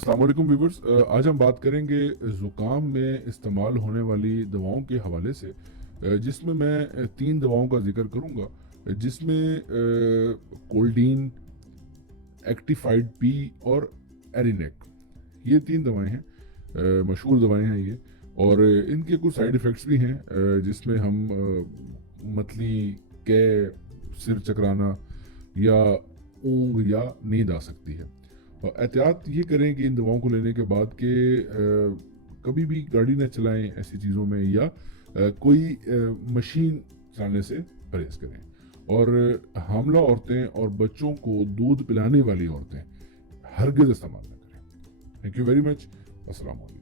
अस्सलाम वालेकुम व्यूवर्स। आज हम बात करेंगे ज़ुकाम में इस्तेमाल होने वाली दवाओं के हवाले से, जिसमें मैं 3 दवाओं का जिक्र करूंगा, जिसमें कोल्डीन, एक्टिफाइड पी और एरिनेक, ये 3 दवाएं हैं। मशहूर दवाएं हैं ये, और इनके कुछ साइड इफ़ेक्ट्स भी हैं, जिसमें हम मतली, कै, सिर चकराना या ऊंघ या नींद आ सकती है। और एहतियात ये करें कि इन दवाओं को लेने के बाद कि कभी भी गाड़ी न चलाएं ऐसी चीज़ों में, या कोई मशीन चलाने से परहेज करें। और हामला औरतें और बच्चों को दूध पिलाने वाली औरतें हरगिज़ इस्तेमाल न करें। Thank you very much. अस्सलाम वालेकुम।